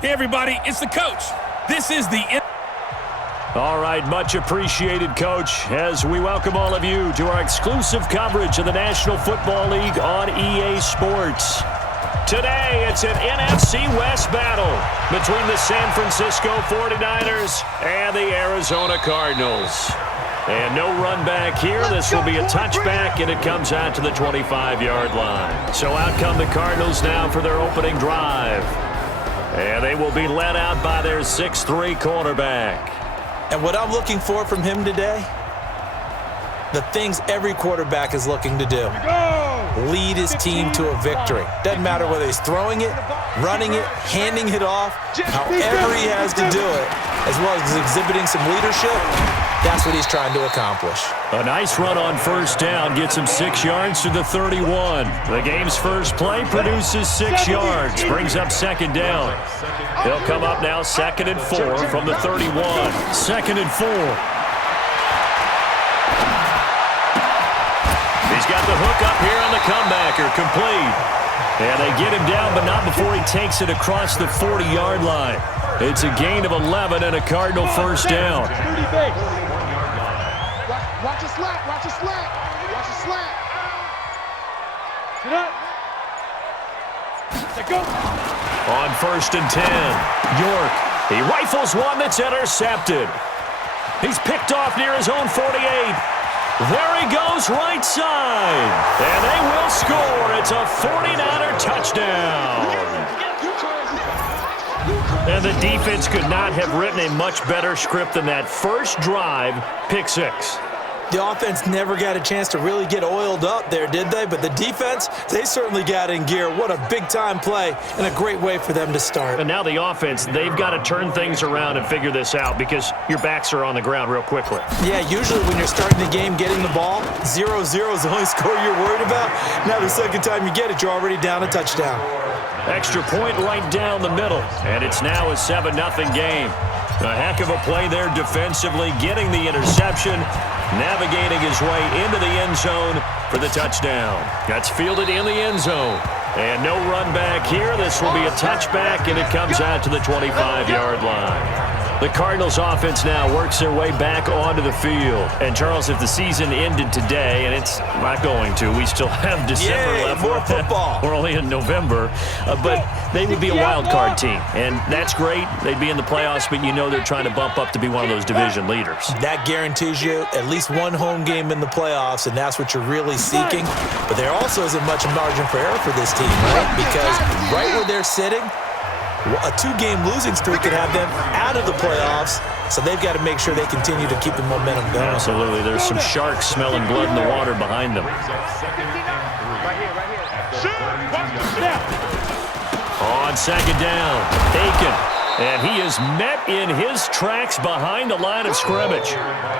Hey, everybody, it's the coach. This is the... All right, much appreciated, Coach, as we welcome all of you to our exclusive coverage of the National Football League on EA Sports. Today, it's an NFC West battle between the San Francisco 49ers and the Arizona Cardinals. And no run back here. This will be a touchback, and it comes out to the 25-yard line. So out come the Cardinals now for their opening drive. And they will be led out by their 6'3" quarterback. And what I'm looking for from him today, the things every quarterback is looking to do. Lead his team to a victory. Doesn't matter whether he's throwing it, running it, handing it off, however he has to do it, as well as exhibiting some leadership. That's what he's trying to accomplish. A nice run on first down gets him 6 yards to the 31. The game's first play produces 6 yards, brings up second down. He'll come up now 2nd and 4 from the 31. 2nd and 4. He's got the hook up here on the comebacker, complete. And they get him down, but not before he takes it across the 40-yard line. It's a gain of 11 and a Cardinal first down. Watch a slap, watch a slap, watch a slap. Get up. Let's go. On 1st and 10, York. He rifles one that's intercepted. He's picked off near his own 48. There he goes, right side. And they will score. It's a 49er touchdown. And the defense could not have written a much better script than that first drive, pick 6. The offense never got a chance to really get oiled up there, did they? But the defense, they certainly got in gear. What a big-time play and a great way for them to start. And now the offense, they've got to turn things around and figure this out because your backs are on the ground real quickly. Yeah, usually when you're starting the game getting the ball, 0-0 is the only score you're worried about. Now the second time you get it, you're already down a touchdown. Extra point right down the middle, and it's now a 7-0 game. A heck of a play there defensively, getting the interception, navigating his way into the end zone for the touchdown. That's fielded in the end zone. And no run back here. This will be a touchback, and it comes out to the 25-yard line. The Cardinals offense now works their way back onto the field. And, Charles, if the season ended today, and it's not going to, we still have December left. More football. We're only in November. But they would be a wild card team. And that's great. They'd be in the playoffs, but you know they're trying to bump up to be one of those division leaders. That guarantees you at least one home game in the playoffs, and that's what you're really seeking. But there also isn't much margin for error for this team, right? Because right where they're sitting, a 2-game losing streak could have them out of the playoffs, so they've got to make sure they continue to keep the momentum going. Absolutely. There's some sharks smelling blood in the water behind them. On 2nd down, Aiken. And he is met in his tracks behind the line of scrimmage.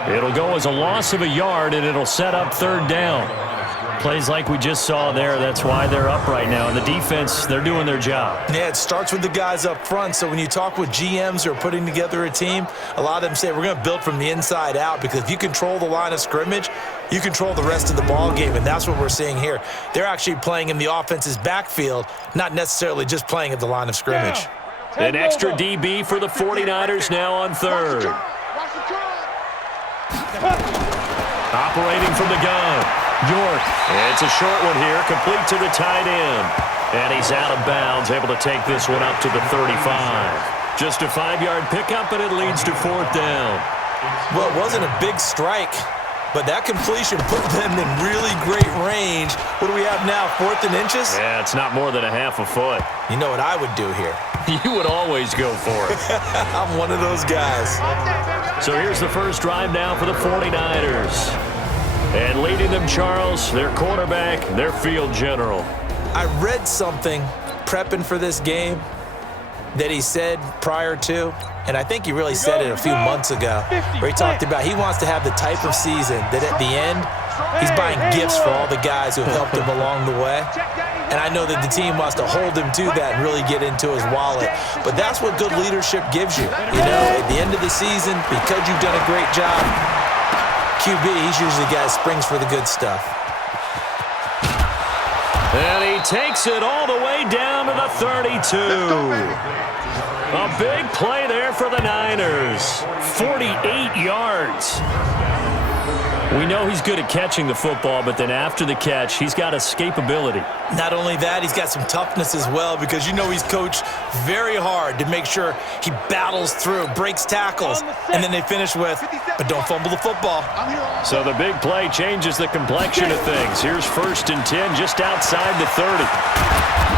It'll go as a loss of a yard, and it'll set up 3rd down. Plays like we just saw there, that's why they're up right now. And the defense, they're doing their job. Yeah, it starts with the guys up front. So when you talk with GMs who are putting together a team, a lot of them say we're going to build from the inside out, because if you control the line of scrimmage, you control the rest of the ball game, and that's what we're seeing here. They're actually playing in the offense's backfield, not necessarily just playing at the line of scrimmage. An extra DB for the 49ers now on 3rd. Operating from the gun, York. It's a short one here, complete to the tight end. And he's out of bounds, able to take this one up to the 35. Just a 5-yard pickup, and it leads to 4th down. Well, it wasn't a big strike, but that completion put them in really great range. What do we have now, 4th and inches? Yeah, it's not more than a half a foot. You know what I would do here? You would always go for it. I'm one of those guys. So here's the first drive now for the 49ers. And leading them, Charles, their quarterback, their field general. I read something prepping for this game that he said prior to, and I think he really said it a few months ago, where he talked about he wants to have the type of season that at the end, he's buying gifts for all the guys who have helped him along the way. And I know that the team wants to hold him to that and really get into his wallet. But that's what good leadership gives you. You know, at the end of the season, because you've done a great job, QB, he's usually the guy that springs for the good stuff. And he takes it all the way down to the 32. A big play there for the Niners. 48 yards. We know he's good at catching the football, but then after the catch, he's got escapability. Not only that, he's got some toughness as well, because you know he's coached very hard to make sure he battles through, breaks tackles, and then they finish with, but don't fumble the football. So the big play changes the complexion of things. Here's 1st and 10 just outside the 30.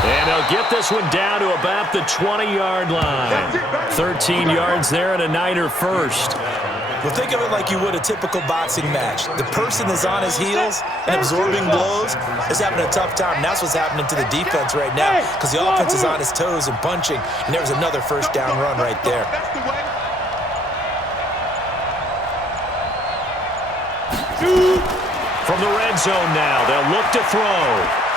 And they'll get this one down to about the 20-yard line. 13 yards there and a Niner first. Well, think of it like you would a typical boxing match. The person is on his heels and absorbing blows is having a tough time. And that's what's happening to the defense right now, because the offense is on its toes and punching. And there's another first down run right there. From the red zone now, they'll look to throw.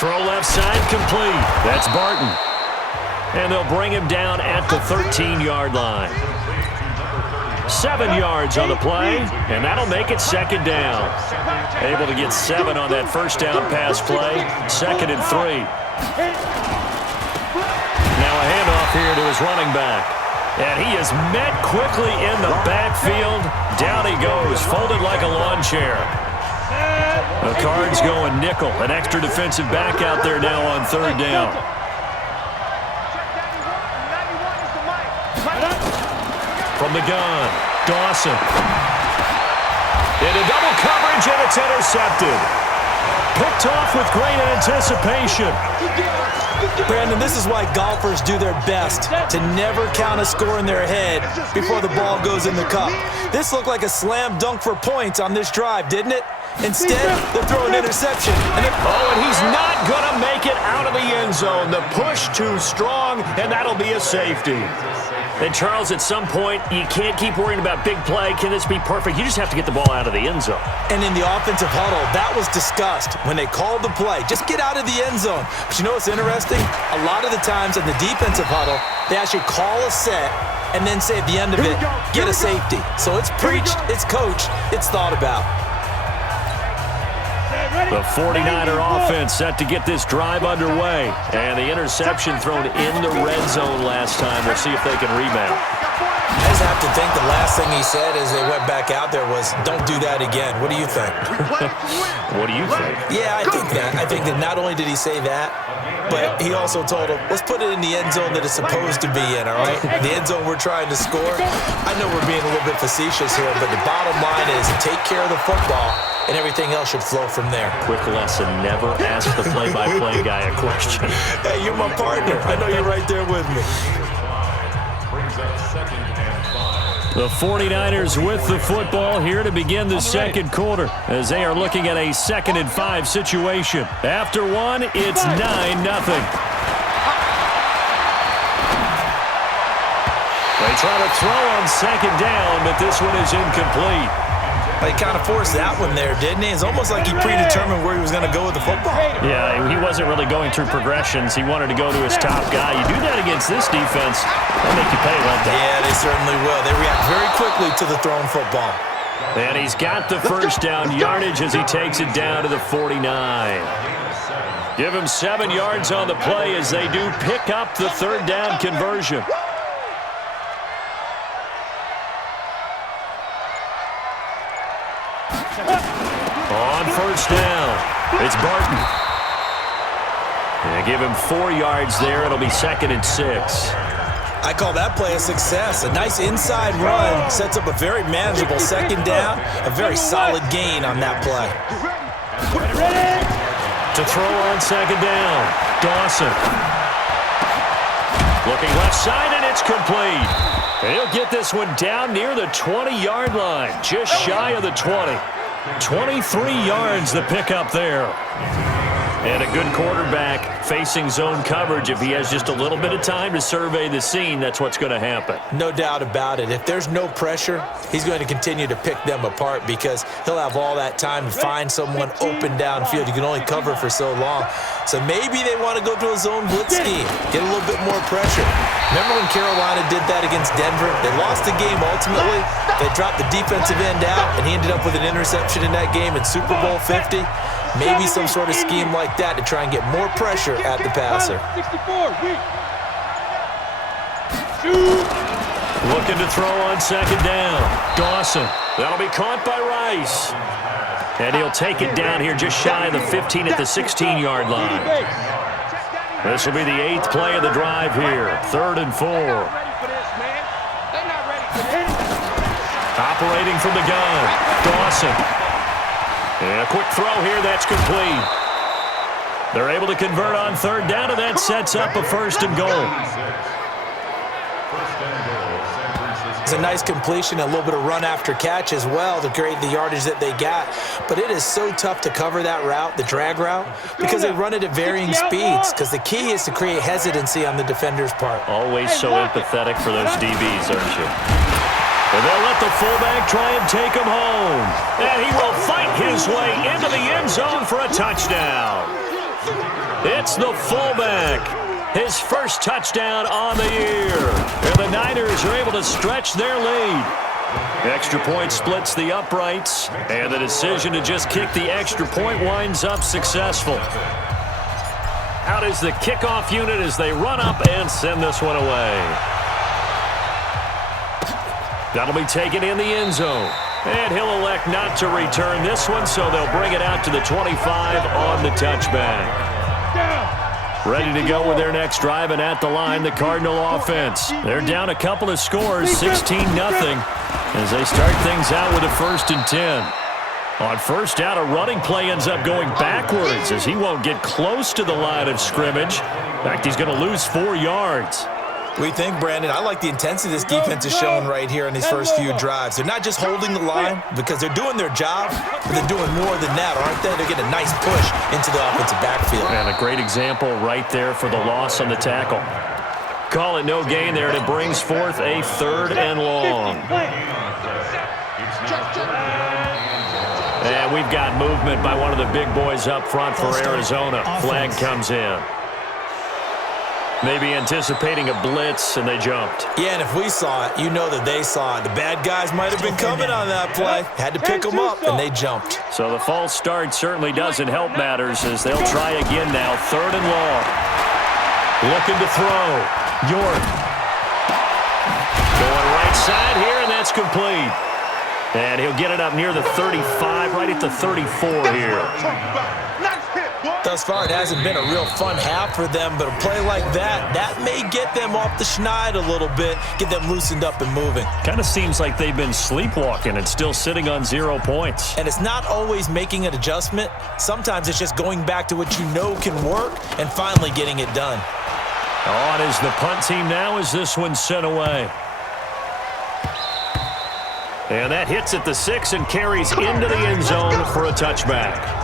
Throw left side complete. That's Barton. And they'll bring him down at the 13-yard line. 7 yards on the play, and that'll make it 2nd down. Able to get 7 on that first down pass play. 2nd and 3. Now a handoff here to his running back. And he is met quickly in the backfield. Down he goes, folded like a lawn chair. The Cards going nickel. An extra defensive back out there now on 3rd down. From the gun, Dawson. Into double coverage, and it's intercepted. Picked off with great anticipation. Brandon, this is why golfers do their best to never count a score in their head before the ball goes in the cup. This looked like a slam dunk for points on this drive, didn't it? Instead, they'll throw an interception. And he's not going to make it out of the end zone. The push too strong, and that'll be a safety. And, Charles, at some point, you can't keep worrying about big play. Can this be perfect? You just have to get the ball out of the end zone. And in the offensive huddle, that was discussed when they called the play. Just get out of the end zone. But you know what's interesting? A lot of the times in the defensive huddle, they actually call a set and then say at the end of it, get a safety. So it's preached, it's coached, it's thought about. The 49er offense set to get this drive underway. And the interception thrown in the red zone last time. We'll see if they can rebound. I just have to think the last thing he said as they went back out there was, don't do that again. What do you think? What do you think? Yeah, I think that. I think that not only did he say that, but he also told him, let's put it in the end zone that it's supposed to be in, all right? The end zone we're trying to score. I know we're being a little bit facetious here, but the bottom line is take care of the football, and everything else should flow from there. Quick lesson, never ask the play-by-play guy a question. Hey, you're my partner. I know you're right there with me. The 49ers with the football here to begin the second quarter as they are looking at a 2nd and 5 situation. After one, it's 9-0. They try to throw on 2nd down, but this one is incomplete. He kind of forced that one there, didn't he? It's almost like he predetermined where he was going to go with the football. Yeah, he wasn't really going through progressions. He wanted to go to his top guy. You do that against this defense, they'll make you pay like that. Yeah, they certainly will. They react very quickly to the thrown football. And he's got the first down yardage as he takes it down to the 49. Give him 7 yards on the play as they do pick up the 3rd down conversion. On 1st down, it's Barton. And give him 4 yards there. It'll be 2nd and 6. I call that play a success. A nice inside run sets up a very manageable 2nd down. A very solid gain on that play. To throw on 2nd down, Dawson. Looking left side, and it's complete. And he'll get this one down near the 20-yard line, just shy of the 20. 23 yards the pickup there. And a good quarterback facing zone coverage. If he has just a little bit of time to survey the scene, that's what's going to happen. No doubt about it. If there's no pressure, he's going to continue to pick them apart because he'll have all that time to find someone open downfield. You can only cover for so long. So maybe they want to go to a zone blitz scheme, get a little bit more pressure. Remember when Carolina did that against Denver? They lost the game ultimately. They dropped the defensive end out, and he ended up with an interception in that game in Super Bowl 50. maybe some sort of scheme like that to try and get more pressure at the passer. 64, weak. Shoot. Looking to throw on second down. Dawson. That'll be caught by Rice. And he'll take it down here just shy of the 15 at the 16-yard line. This will be the 8th play of the drive here. 3rd and 4. Operating from the gun. Dawson. And a quick throw here. That's complete. They're able to convert on 3rd down, and that sets up a 1st and goal. It's a nice completion, a little bit of run after catch as well to create the yardage that they got. But it is so tough to cover that route, the drag route, because they run it at varying speeds, because the key is to create hesitancy on the defender's part. Always so empathetic for those DBs, aren't you? And they'll let the fullback try and take him home. And he will fight his way into the end zone for a touchdown. It's the fullback. His first touchdown on the year. And the Niners are able to stretch their lead. Extra point splits the uprights. And the decision to just kick the extra point winds up successful. Out is the kickoff unit as they run up and send this one away. That'll be taken in the end zone. And he'll elect not to return this one, so they'll bring it out to the 25 on the touchback. Ready to go with their next drive, and at the line, the Cardinal offense. They're down a couple of scores, 16-0, as they start things out with a 1st and 10. On 1st down, a running play ends up going backwards as he won't get close to the line of scrimmage. In fact, he's going to lose 4 yards. We think, Brandon, I like the intensity this defense is showing right here in these first few drives. They're not just holding the line because they're doing their job, but they're doing more than that, aren't they? They're getting a nice push into the offensive backfield. And a great example right there for the loss on the tackle. Call it no gain there, and it brings forth a 3rd and long. And we've got movement by one of the big boys up front for Arizona. Flag comes in. Maybe anticipating a blitz, and they jumped. Yeah, and if we saw it, you know that they saw it. The bad guys might have been coming on that play. Had to pick them up, and they jumped. So the false start certainly doesn't help matters as they'll try again now. 3rd and long. Looking to throw. York. Going right side here, and that's complete. And he'll get it up near the 35, right at the 34 here. Thus far, it hasn't been a real fun half for them, but a play like that may get them off the schneid a little bit, get them loosened up and moving. Kind of seems like they've been sleepwalking and still sitting on 0 points. And it's not always making an adjustment. Sometimes it's just going back to what you know can work and finally getting it done. On is the punt team now as this one's sent away. And that hits at the 6 and carries into the end zone for a touchback.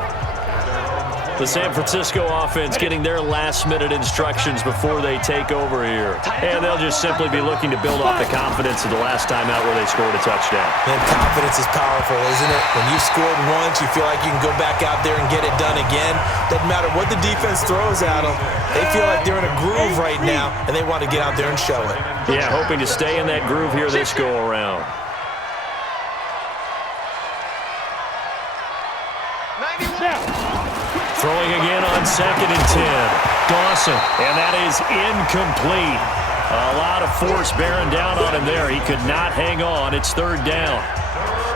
The San Francisco offense getting their last-minute instructions before they take over here. And they'll just simply be looking to build off the confidence of the last time out where they scored a touchdown. And confidence is powerful, isn't it? When you've scored once, you feel like you can go back out there and get it done again. Doesn't matter what the defense throws at them. They feel like they're in a groove right now, and they want to get out there and show it. Yeah, hoping to stay in that groove here this go-around. Throwing again on 2nd and 10. Dawson, and that is incomplete. A lot of force bearing down on him there. He could not hang on. It's 3rd down.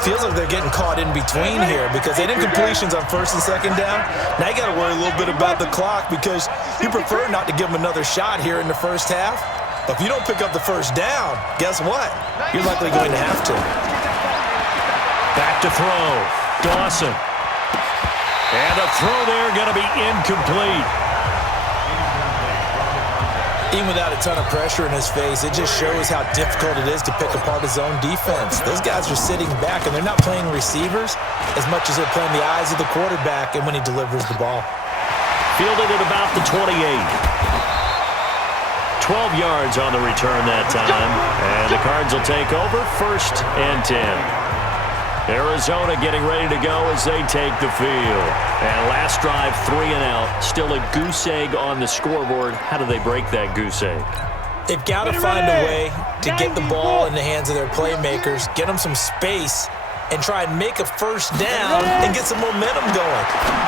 Feels like they're getting caught in between here because they did incompletions on 1st and 2nd down. Now you got to worry a little bit about the clock because you prefer not to give them another shot here in the first half. But if you don't pick up the 1st down, guess what? You're likely going to have to. Back to throw. Dawson. And the throw there going to be incomplete. Even without a ton of pressure in his face, it just shows how difficult it is to pick apart his own defense. Those guys are sitting back, and they're not playing receivers as much as they're playing the eyes of the quarterback and when he delivers the ball. Fielded at about the 28. 12 yards on the return that time. And the Cards will take over 1st and 10. Arizona getting ready to go as they take the field. And last drive, 3 and out. Still a goose egg on the scoreboard. How do they break that goose egg? They've got to find a way to get the ball in the hands of their playmakers, get them some space, and try and make a first down and get some momentum going.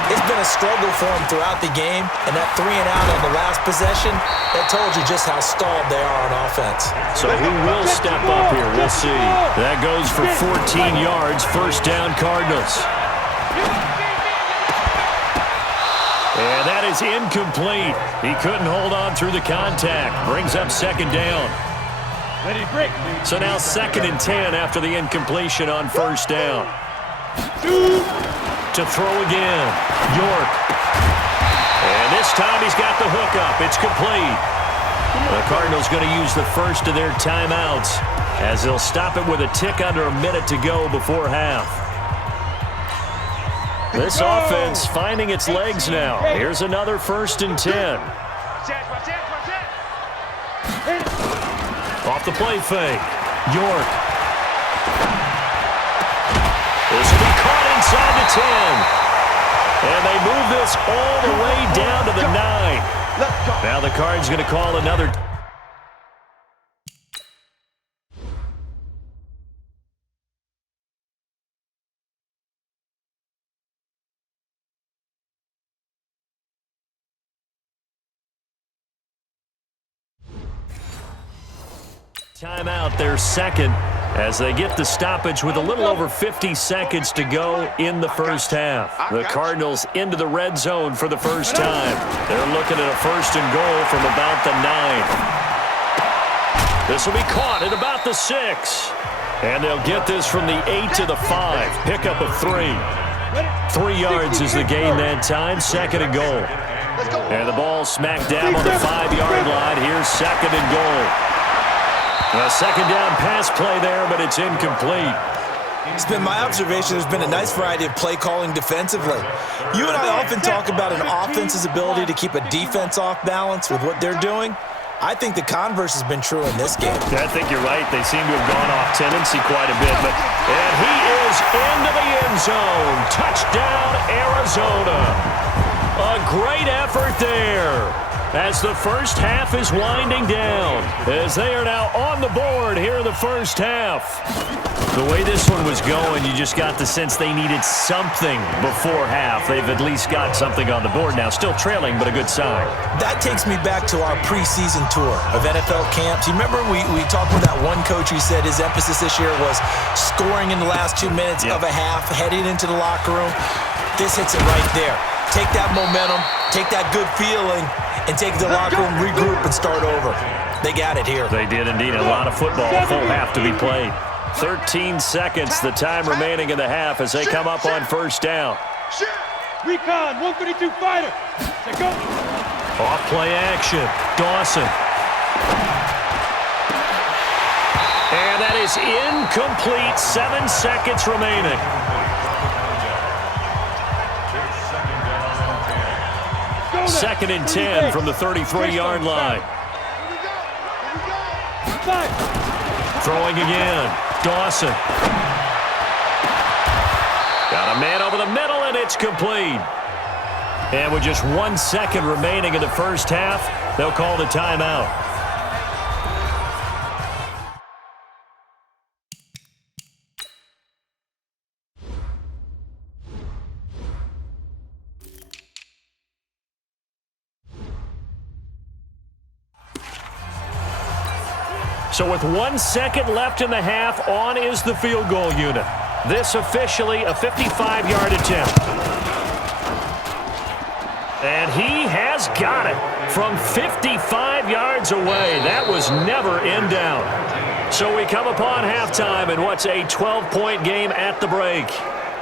It's been a struggle for him throughout the game, and that 3 and out on the last possession, that told you just how stalled they are on offense. So who will step up here? We'll see. That goes for 14 yards, first down Cardinals. And that is incomplete. He couldn't hold on through the contact. Brings up second down. Ready, break. So now 2nd and 10 after the incompletion on first down. To throw again, York. And this time he's got the hook up. It's complete. The Cardinals going to use the first of their timeouts as they'll stop it with a tick under a minute to go before half. This offense finding its legs now. Here's another 1st and 10. Off the play fake. York. This will be caught inside the 10. And they move this all the way down to the 9. Now the Cards going to call another. Timeout, their second, as they get the stoppage with a little over 50 seconds to go in the first half. The Cardinals into the red zone for the first time. They're looking at a 1st and goal from about the 9. This will be caught at about the 6. And they'll get this from the 8 to the 5. Pickup of 3. 3 yards is the gain that time, 2nd and goal. And the ball smack dab on the 5-yard line. Here's 2nd and goal. A second down pass play there, but it's incomplete. It's been my observation there's been a nice variety of play calling defensively. You and I often talk about an offense's ability to keep a defense off balance with what they're doing. I think the converse has been true in this game. I think you're right. They seem to have gone off tendency quite a bit. And he is into the end zone. Touchdown, Arizona. A great effort there as the first half is winding down, as they are now on the board here in the first half. The way this one was going, you just got the sense they needed something before half. They've at least got something on the board now. Still trailing, but a good sign. That takes me back to our preseason tour of NFL camps. You remember we talked with that one coach who said his emphasis this year was scoring in the last 2 minutes of a half, heading into the locker room. This hits it right there. Take that momentum, take that good feeling, and take the locker room, regroup, and start over. They got it here. They did indeed. A lot of football, full half to be played. 13 seconds, the time remaining in the half as they come up on first down. Recon, 132 fighter. Go. Off play action, Dawson. And that is incomplete, 7 seconds remaining. Second and 10 from the 33-yard line. Throwing again. Dawson. Got a man over the middle, and it's complete. And with just 1 second remaining in the first half, they'll call the timeout. So with 1 second left in the half, on is the field goal unit. This officially a 55-yard attempt. And he has got it from 55 yards away. That was never in doubt. So we come upon halftime in what's a 12-point game at the break.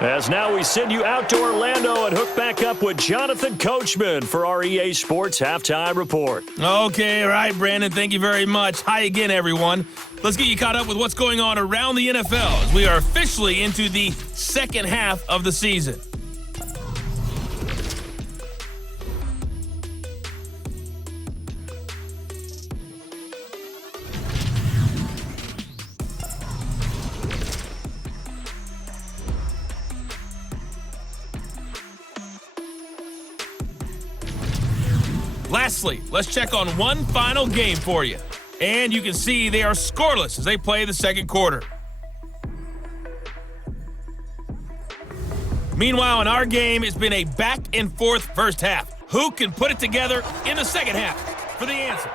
As now we send you out to Orlando and hook back up with Jonathan Coachman for our EA Sports Halftime Report. Okay, all right, Brandon, thank you very much. Hi again, everyone. Let's get you caught up with what's going on around the NFL as we are officially into the second half of the season. Lastly, let's check on one final game for you. And you can see they are scoreless as they play the second quarter. Meanwhile, in our game, it's been a back-and-forth first half. Who can put it together in the second half? For the answer.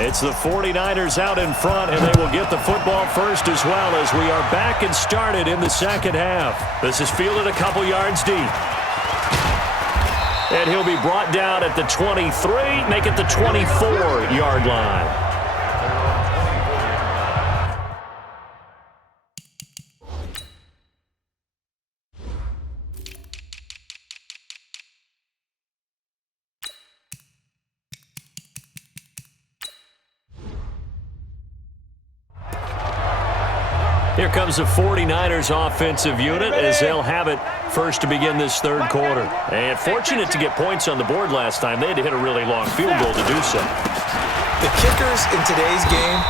It's the 49ers out in front, and they will get the football first as well as we are back and started in the second half. This is fielded a couple yards deep. And he'll be brought down at the 23, make it the 24-yard line. Here comes the 49ers offensive unit as they'll have it first to begin this third quarter. And fortunate to get points on the board last time. They had to hit a really long field goal to do so. The kickers in today's game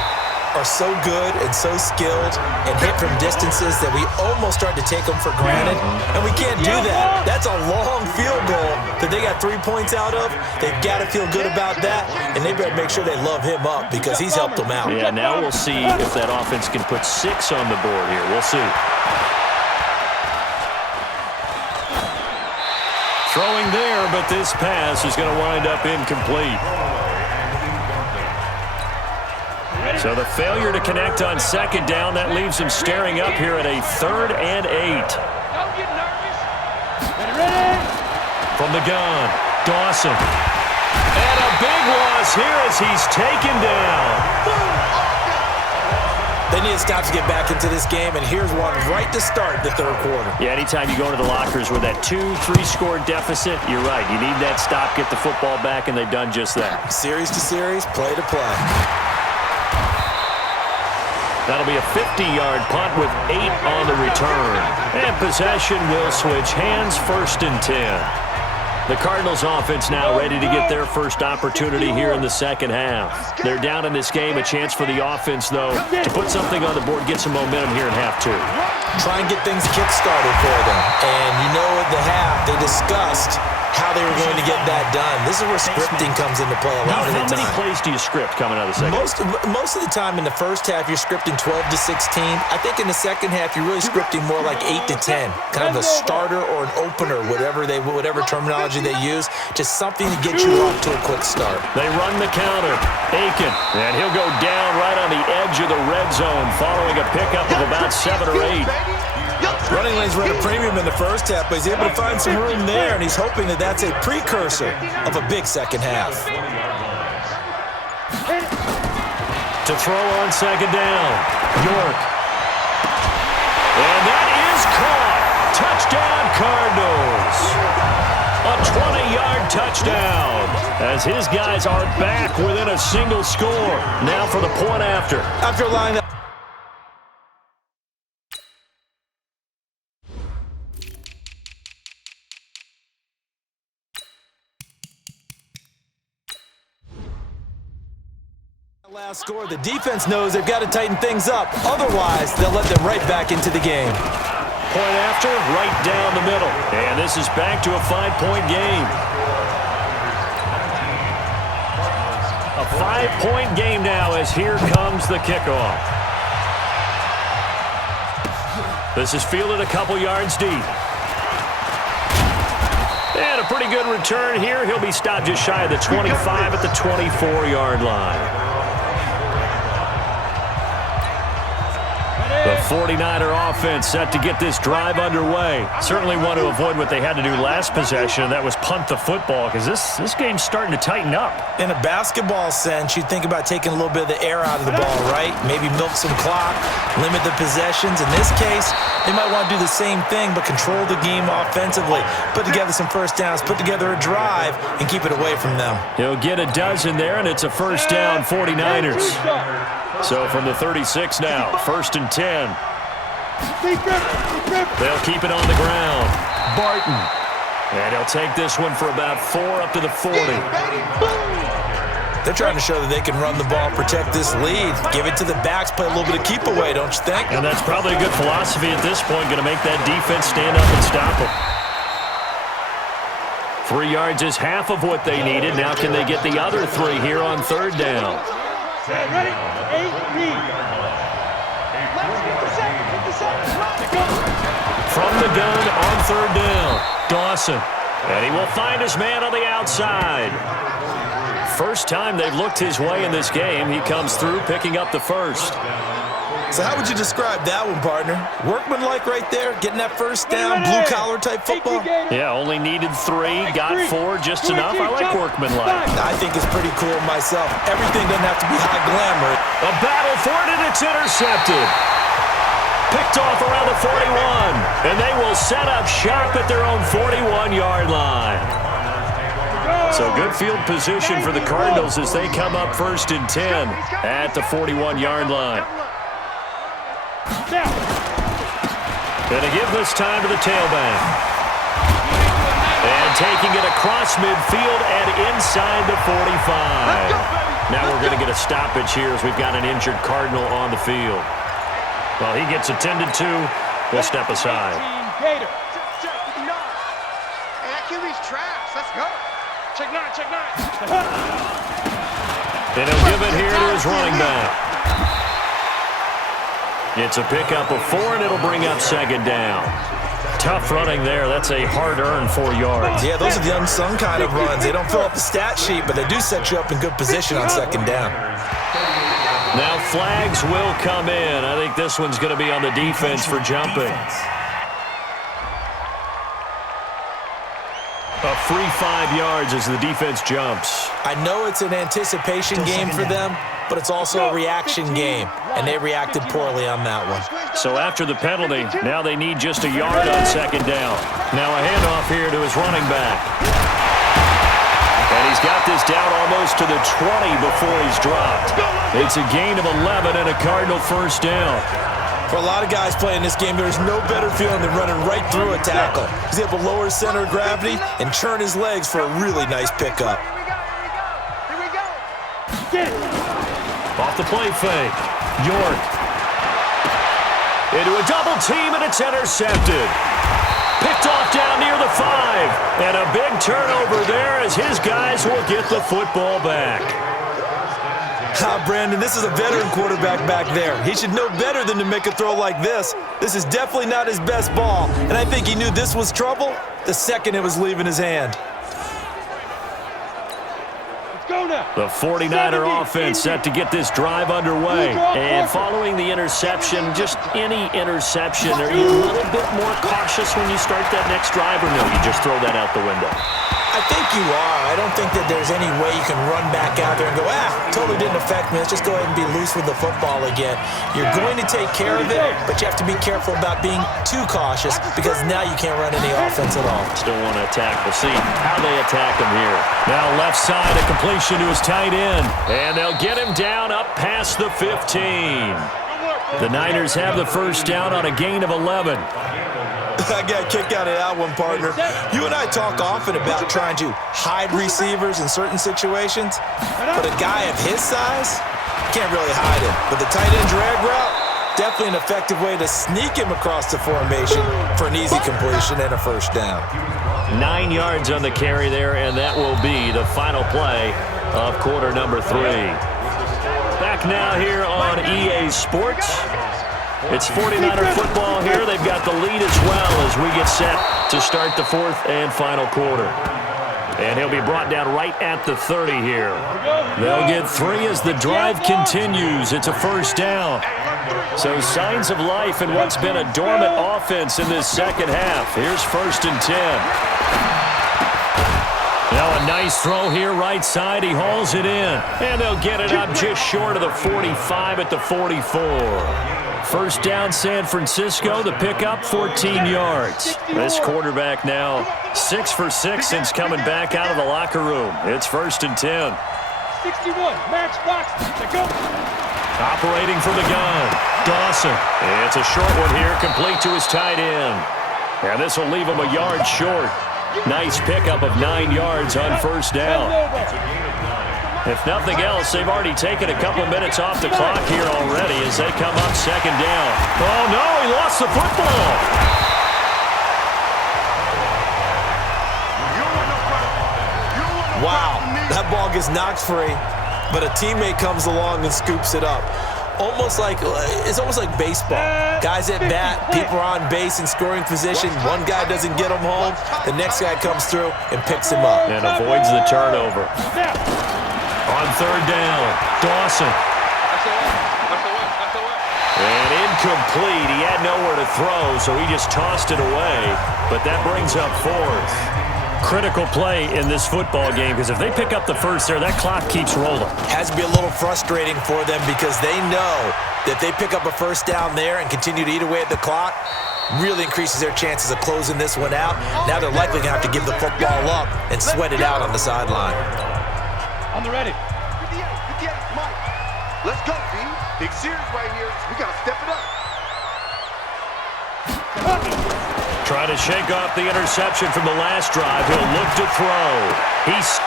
are so good and so skilled and hit from distances that we almost start to take them for granted, and we can't do that. That's a long field goal that they got 3 points out of. They've got to feel good about that, and they better make sure they love him up because he's helped them out. Yeah, now we'll see if that offense can put 6 on the board here. We'll see. Throwing there, but this pass is going to wind up incomplete. So the failure to connect on second down, that leaves him staring up here at a 3rd and 8. Don't get nervous. Ready? From the gun, Dawson. And a big loss here as he's taken down. They need to stop to get back into this game, and here's one right to start the third quarter. Yeah, anytime you go into the lockers with that 2-3 score deficit, you're right. You need that stop, get the football back, and they've done just that. Series to series, play to play. That'll be a 50-yard punt with 8 on the return. And possession will switch hands, 1st and 10. The Cardinals offense now ready to get their first opportunity here in the second half. They're down in this game, a chance for the offense, though, to put something on the board, get some momentum here in half 2. Try and get things kick-started for them. And you know at the half, they discussed how they were going to get that done. This is where scripting comes into play a lot of the time. How many plays do you script coming out of the second half? Most of the time in the first half, you're scripting 12 to 16. I think in the second half, you're really scripting more like 8 to 10. Kind of a starter or an opener, whatever terminology they use. Just something to get you off to a quick start. They run the counter. Aiken, and he'll go down right on the edge of the red zone following a pickup of about 7 or 8. Running lanes run a premium in the first half, but he's able to find some room there, and he's hoping that that's a precursor of a big second half. To throw on second down, York. And that is caught. Touchdown, Cardinals. A 20-yard touchdown as his guys are back within a single score. Now for the point after. After allowing that. Last score, the defense knows they've got to tighten things up. Otherwise, they'll let them right back into the game. Point after, right down the middle. And this is back to a 5-point game. A 5-point game now as here comes the kickoff. This is fielded a couple yards deep. And a pretty good return here. He'll be stopped just shy of the 25 at the 24-yard line. The 49er offense set to get this drive underway. Certainly want to avoid what they had to do last possession, and that was punt the football, because this game's starting to tighten up. In a basketball sense, you'd think about taking a little bit of the air out of the ball, right? Maybe milk some clock, limit the possessions. In this case, they might want to do the same thing, but control the game offensively. Put together some first downs, put together a drive, and keep it away from them. He'll get a dozen there, and it's a first down, 49ers. So from the 36 now, 1st and 10. They'll keep it on the ground. Barton. And he'll take this one for about 4 up to the 40. They're trying to show that they can run the ball, protect this lead, give it to the backs, play a little bit of keep away, don't you think? And that's probably a good philosophy at this point, going to make that defense stand up and stop them. 3 yards is half of what they needed. Now can they get the other 3 here on 3rd down? Ready? 8 lead. Let's get the second. gun on third down. Dawson. And he will find his man on the outside. First time they've looked his way in this game. He comes through picking up the first. So how would you describe that one, partner? Workmanlike right there, getting that first down, blue-collar type football? Yeah, only needed 3, got 4, just enough. I like workmanlike. I think it's pretty cool myself. Everything doesn't have to be high glamour. A battle for it, and it's intercepted. Picked off around the 41, and they will set up shop at their own 41-yard line. So good field position for the Cardinals as they come up 1st and 10 at the 41-yard line. Gonna give this time to the tailback. And taking it across midfield and inside the 45. Now we're going to get a stoppage here as we've got an injured Cardinal on the field. Well, he gets attended to. We'll step aside. Hey, that QB's trash. Let's go. Check 9, check 9. And he'll give it here to his running back. It's a pickup of 4, and it'll bring up 2nd down. Tough running there. That's a hard-earned 4 yards. Yeah, those are the unsung kind of runs. They don't fill up the stat sheet, but they do set you up in good position on 2nd down. Now flags will come in. I think this one's going to be on the defense for jumping. A free 5 yards as the defense jumps. I know it's an anticipation game for them, but it's also a reaction game, and they reacted poorly on that one. So after the penalty, now they need just a yard on 2nd down. Now a handoff here to his running back. And he's got this down almost to the 20 before he's dropped. It's a gain of 11 and a Cardinal 1st down. For a lot of guys playing this game, there's no better feeling than running right through a tackle. He's able to lower his center of gravity and churn his legs for a really nice pickup. Here we go. Get it. Off the play fake. York. Into a double team, and it's intercepted. Picked off down near the 5. And a big turnover there as his guys will get the football back. Brandon, this is a veteran quarterback back there. He should know better than to make a throw like this. This is definitely not his best ball, and I think he knew this was trouble the second it was leaving his hand. The 49er offense set to get this drive underway. And following the interception, just any interception, are you a little bit more cautious when you start that next drive, or no, you just throw that out the window? I think you are. I don't think that there's any way you can run back out there and go, totally didn't affect me. Let's just go ahead and be loose with the football again. You're going to take care of it, but you have to be careful about being too cautious because now you can't run any offense at all. Still want to attack. We'll see how they attack him here. Now left side, a completion to his tight end. And they'll get him down up past the 15. The Niners have the 1st down on a gain of 11. I got a kick out of that one, partner. You and I talk often about trying to hide receivers in certain situations, but a guy of his size can't really hide him. But the tight end drag route, definitely an effective way to sneak him across the formation for an easy completion and a 1st down. 9 yards on the carry there, and that will be the final play of quarter number 3. Back now here on EA Sports. It's 49er football here. They've got the lead as well as we get set to start the 4th and final quarter. And he'll be brought down right at the 30 here. They'll get 3 as the drive continues. It's a 1st down. So signs of life in what's been a dormant offense in this 2nd half. Here's 1st and 10. Now a nice throw here, right side. He hauls it in. And they'll get it up just short of the 45 at the 44. 1st down, San Francisco. The pickup, 14 yards. This quarterback now 6 for 6 since coming back out of the locker room. It's 1st and 10. 61, matchbox, to go. Operating from the gun, Dawson. It's a short one here, complete to his tight end. And this will leave him a yard short. Nice pickup of 9 yards on 1st down. If nothing else, they've already taken a couple minutes off the clock here already as they come up 2nd down. Oh, no, he lost the football. Wow, that ball gets knocked free, but a teammate comes along and scoops it up. almost like baseball. Guys at bat, people are on base in scoring position. One guy doesn't get him home. The next guy comes through and picks him up. And avoids the turnover. On third down, Dawson. And incomplete. He had nowhere to throw, so he just tossed it away. But that brings up fourth. Critical play in this football game, because if they pick up the first there, that clock keeps rolling. Has to be a little frustrating for them because they know that they pick up a first down there and continue to eat away at the clock, really increases their chances of closing this one out. Now they're likely going to have to give the football up and sweat it out on the sideline. On the ready. 58, Mike. Let's go, B. Big series right here. We got to step it up. Trying to shake off the interception from the last drive. He'll look to throw. He's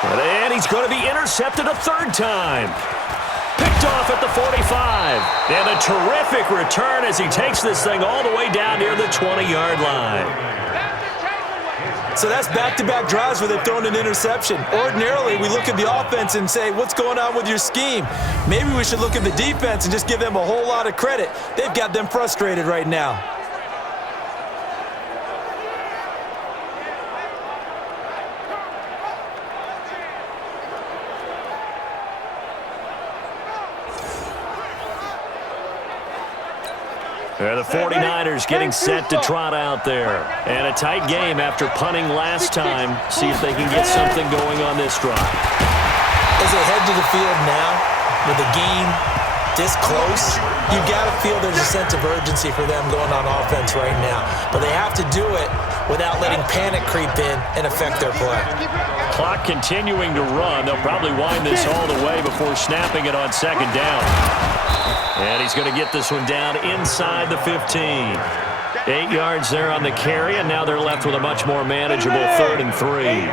going to be intercepted a third time. Picked off at the 45. And a terrific return as he takes this thing all the way down near the 20-yard line. So that's back-to-back drives where they've thrown an interception. Ordinarily, we look at the offense and say, what's going on with your scheme? Maybe we should look at the defense and just give them a whole lot of credit. They've got them frustrated right now. The 49ers getting set to trot out there. And a tight game after punting last time. See if they can get something going on this drive. As they head to the field now, with the game this close, you got to feel there's a sense of urgency for them going on offense right now. But they have to do it without letting panic creep in and affect their play. Clock continuing to run. They'll probably wind this all the way before snapping it on second down. And he's going to get this one down inside the 15. 8 yards there on the carry, and now they're left with a much more manageable 3rd and 3.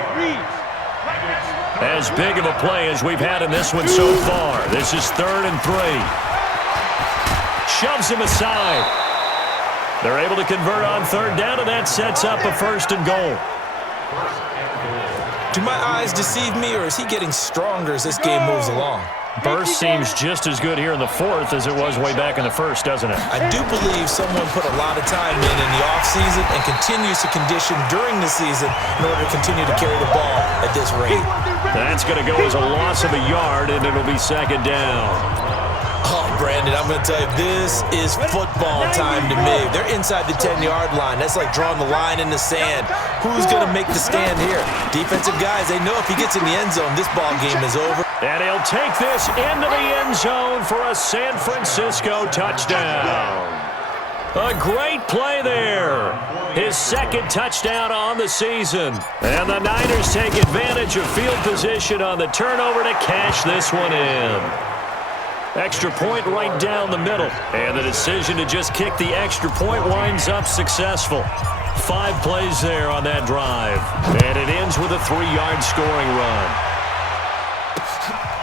As big of a play as we've had in this one so far. This is 3rd and 3. Shoves him aside. They're able to convert on 3rd down, and that sets up a 1st and goal. Do my eyes deceive me, or is he getting stronger as this game moves along? Burst seems just as good here in the 4th as it was way back in the 1st, doesn't it? I do believe someone put a lot of time in the offseason and continues to condition during the season in order to continue to carry the ball at this rate. That's going to go as a loss of a yard, and it'll be 2nd down. Oh, Brandon, I'm going to tell you, this is football time to me. They're inside the 10-yard line. That's like drawing the line in the sand. Who's going to make the stand here? Defensive guys, they know if he gets in the end zone, this ball game is over. And he'll take this into the end zone for a San Francisco touchdown. A great play there. His 2nd touchdown on the season. And the Niners take advantage of field position on the turnover to cash this one in. Extra point right down the middle. And the decision to just kick the extra point winds up successful. 5 plays there on that drive. And it ends with a 3-yard scoring run.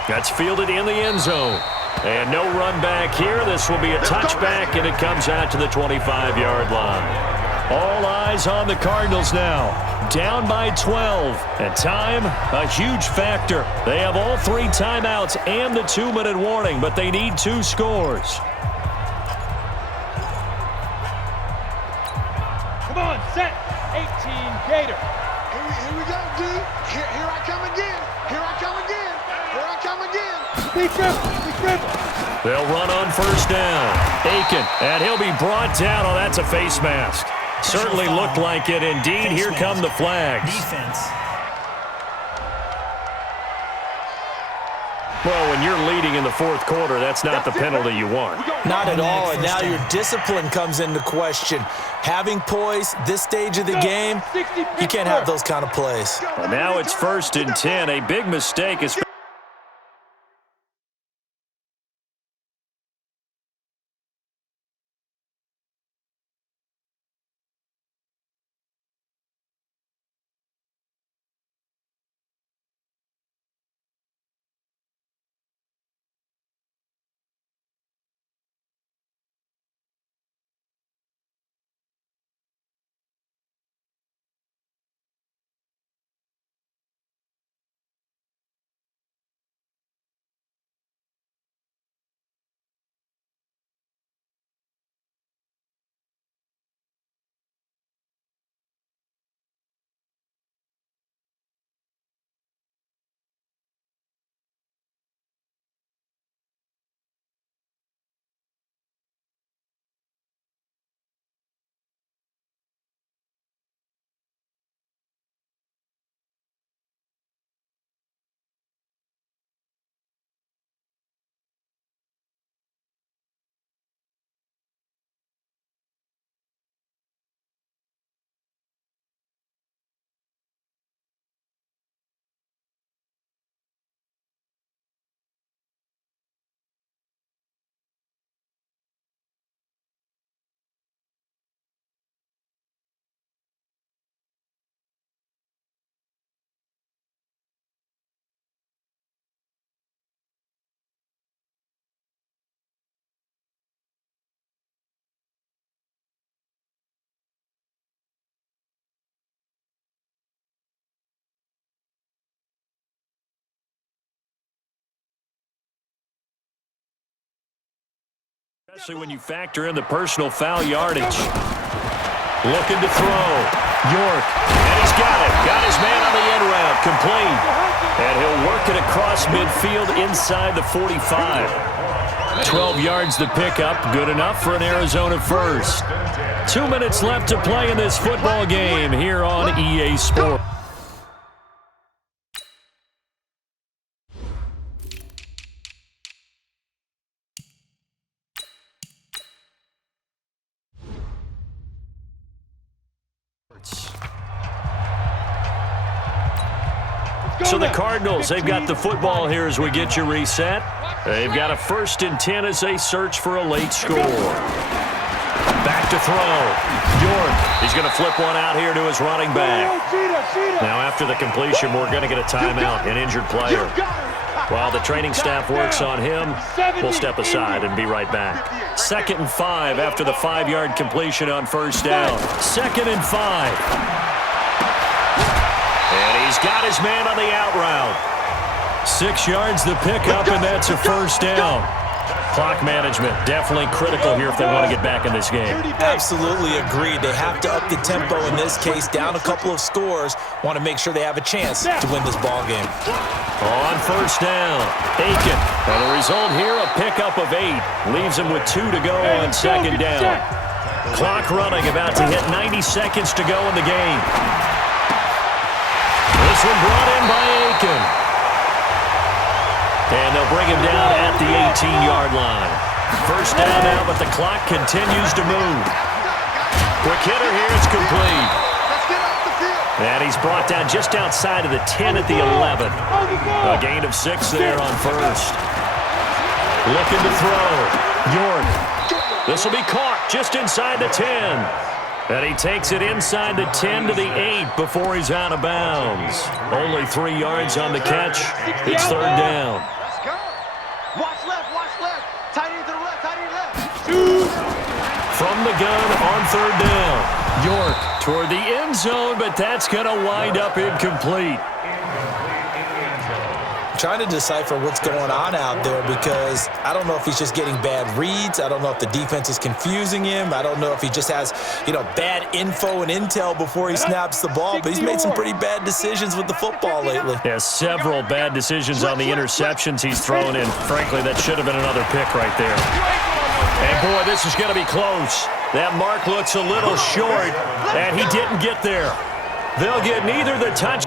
That's fielded in the end zone. And no run back here. This will be a touchback, and it comes out to the 25-yard line. All eyes on the Cardinals now. Down by 12. And time, a huge factor. They have all 3 timeouts and the 2-minute warning, but they need 2 scores. Come on, set. 18 Gator. Here we go, D. Here I come again. Here I come again. Here I come again. Be careful. They'll run on 1st down. Aiken, and he'll be brought down. Oh, that's a face mask. Certainly looked like it. Indeed, here come the flags. Defense. Well, when you're leading in the 4th quarter, that's not the penalty you want. Not at all, and now your discipline comes into question. Having poise this stage of the game, you can't have those kind of plays. And now it's 1st and 10. A big mistake is Especially when you factor in the personal foul yardage. Looking to throw. York. And he's got it. Got his man on the end route. Complete. And he'll work it across midfield inside the 45. 12 yards to pick up. Good enough for an Arizona first. 2 minutes left to play in this football game here on EA Sports. So the Cardinals, they've got the football here as we get you reset. They've got a 1st and 10 as they search for a late score. Back to throw. York, he's going to flip one out here to his running back. Now after the completion, we're going to get a timeout, an injured player. While the training staff works on him, we'll step aside and be right back. 2nd and 5 after the 5-yard completion on 1st down. 2nd and 5. And he's got his man on the out route. 6 yards to pick up, and that's a 1st down. Clock management, definitely critical here if they want to get back in this game. Absolutely agreed. They have to up the tempo in this case, down a couple of scores. Want to make sure they have a chance to win this ball game. On 1st down, Aiken. And the result here, a pickup of 8. Leaves him with 2 to go on 2nd down. Clock running, about to hit 90 seconds to go in the game. This one brought in by Aiken. And they'll bring him down at the 18-yard line. 1st down now, but the clock continues to move. Quick hitter here, it's complete. And he's brought down just outside of the 10 at the 11. A gain of 6 there on 1st. Looking to throw. York. This will be caught just inside the 10. And he takes it inside the 10 to the 8 before he's out of bounds. Only 3 yards on the catch. It's 3rd down. Let's go. Watch left. Tight end to the left, tight end left. From the gun on 3rd down. York toward the end zone, but that's going to wind up incomplete. Trying to decipher what's going on out there because I don't know if he's just getting bad reads. I don't know if the defense is confusing him. I don't know if he just has, bad info and intel before he snaps the ball, but he's made some pretty bad decisions with the football lately. Yeah, several bad decisions on the interceptions he's thrown in. Frankly, that should have been another pick right there. And boy, this is going to be close. That mark looks a little short, and he didn't get there. They'll get neither the touch.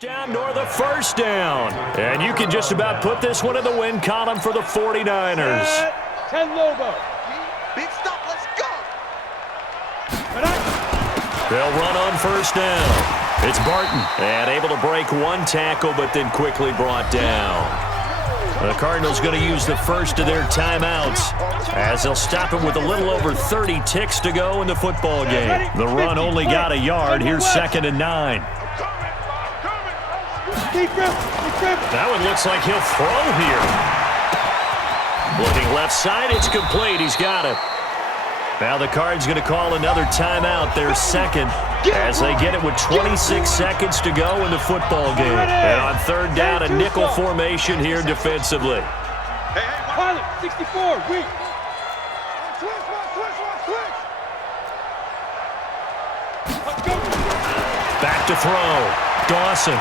Down nor the 1st down. And you can just about put this one in the win column for the 49ers. 10 Lobo. Big stop, let's go. They'll run on 1st down. It's Barton. And able to break one tackle, but then quickly brought down. The Cardinals going to use the first of their timeouts as they'll stop him with a little over 30 ticks to go in the football game. The run only got a yard. Here's 2nd and 9. That one looks like he'll throw here. Looking left side, it's complete. He's got it. Now the Cards going to call another timeout, their 2nd, as they get it with 26 seconds to go in the football game. And on 3rd down, a nickel formation here defensively. Pilot, 64, weak. Back to throw. Dawson.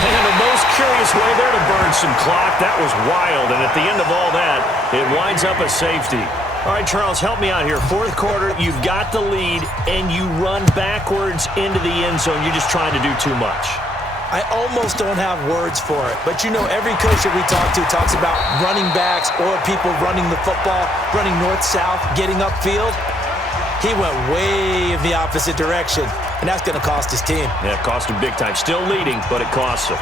And the most curious way there to burn some clock. That was wild. And at the end of all that, it winds up a safety. All right, Charles, help me out here. 4th quarter, you've got the lead, and you run backwards into the end zone. You're just trying to do too much. I almost don't have words for it. But, every coach that we talk to talks about running backs or people running the football, running north-south, getting upfield. He went way in the opposite direction, and that's going to cost his team. Yeah, it cost him big time. Still leading, but it costs him.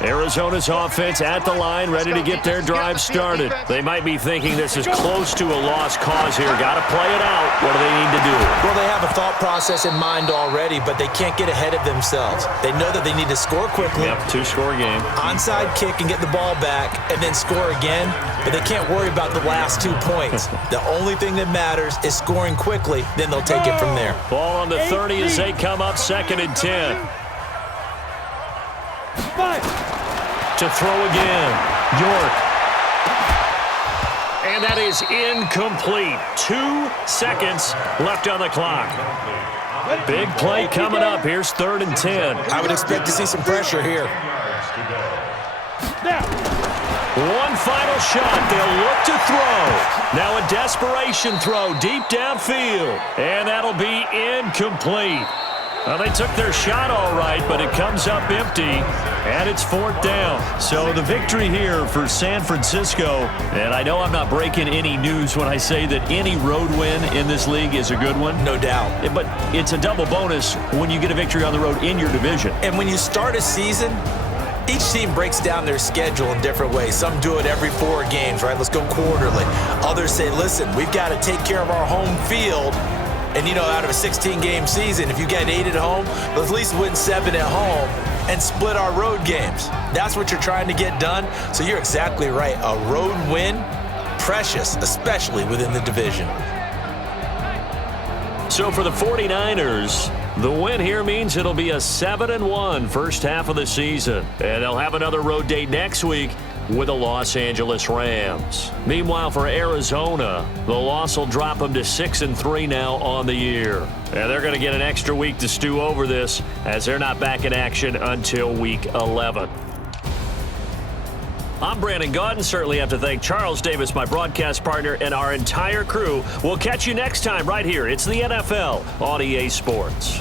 Arizona's offense at the line, ready to get their drive started. They might be thinking this is close to a lost cause here. Got to play it out. What do they need to do? Well, they have a thought process in mind already, but they can't get ahead of themselves. They know that they need to score quickly. Yep, 2-score game. Onside kick and get the ball back and then score again, but they can't worry about the last 2 points. The only thing that matters is scoring quickly, then they'll take it from there. Ball on the 30 as they come up 2nd and 10. To throw again, York. And that is incomplete. 2 seconds left on the clock. Big play coming up. Here's 3rd and 10. I would expect to see some pressure here. One final shot. They'll look to throw. Now a desperation throw deep downfield. And that'll be incomplete. Well, they took their shot all right, but it comes up empty, and it's 4th down. So the victory here for San Francisco, and I know I'm not breaking any news when I say that any road win in this league is a good one. No doubt. But it's a double bonus when you get a victory on the road in your division. And when you start a season, each team breaks down their schedule in different ways. Some do it every 4 games, right? Let's go quarterly. Others say, listen, we've got to take care of our home field. And, you know, out of a 16-game season, if you get 8 at home, let's at least win 7 at home and split our road games. That's what you're trying to get done. So you're exactly right. A road win, precious, especially within the division. So for the 49ers, the win here means it'll be a 7-1 first half of the season. And they'll have another road date next week with the Los Angeles Rams. Meanwhile, for Arizona, the loss will drop them to 6-3 now on the year. And they're going to get an extra week to stew over this as they're not back in action until week 11. I'm Brandon Gaudin. Certainly have to thank Charles Davis, my broadcast partner, and our entire crew. We'll catch you next time right here. It's the NFL on EA Sports.